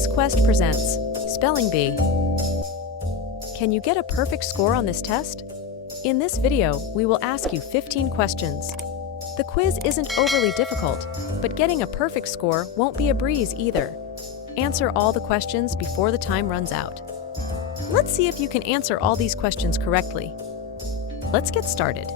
Quiz Quest presents Spelling Bee. Can you get a perfect score on this test? In this video, we will ask you 15 questions. The quiz isn't overly difficult, but getting a perfect score won't be a breeze either. Answer all the questions before the time runs out. Let's see if you can answer all these questions correctly. Let's get started.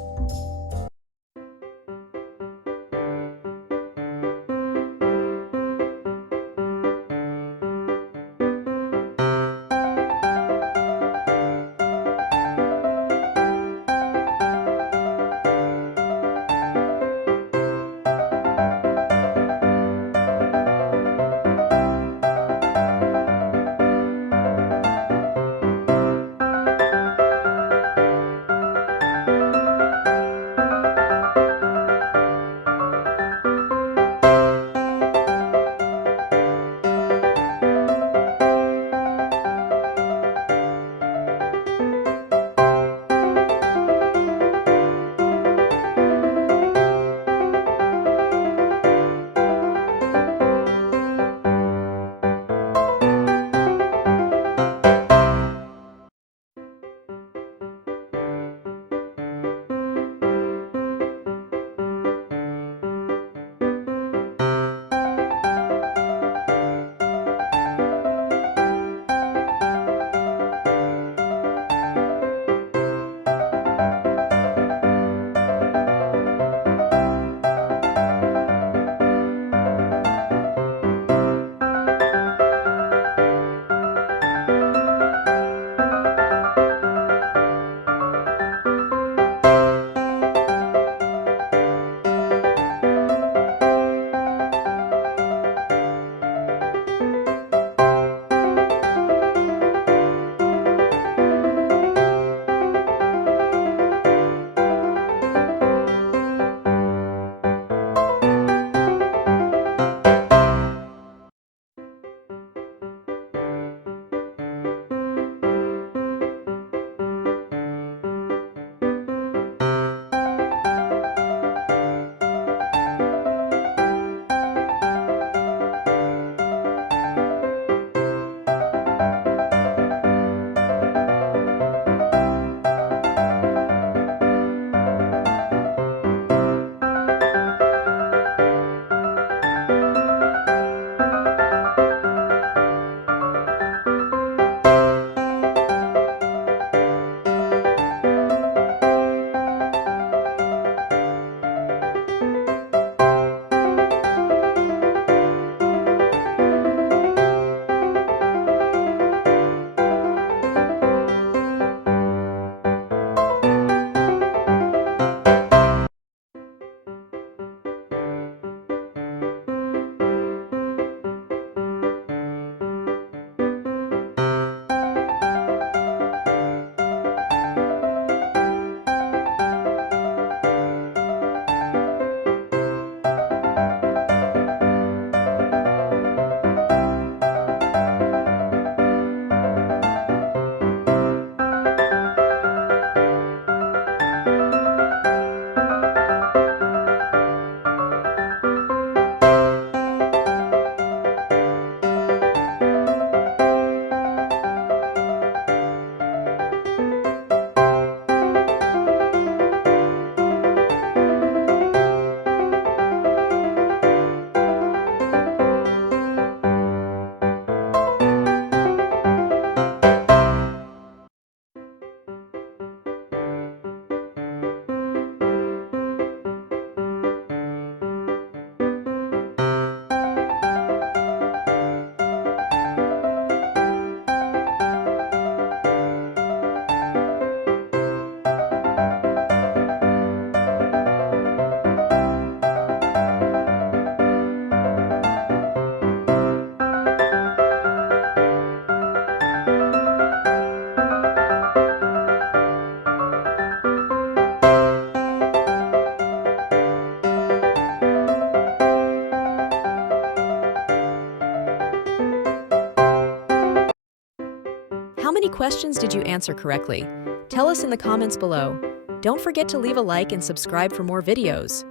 How many questions did you answer correctly? Tell us in the comments below. Don't forget to leave a like and subscribe for more videos.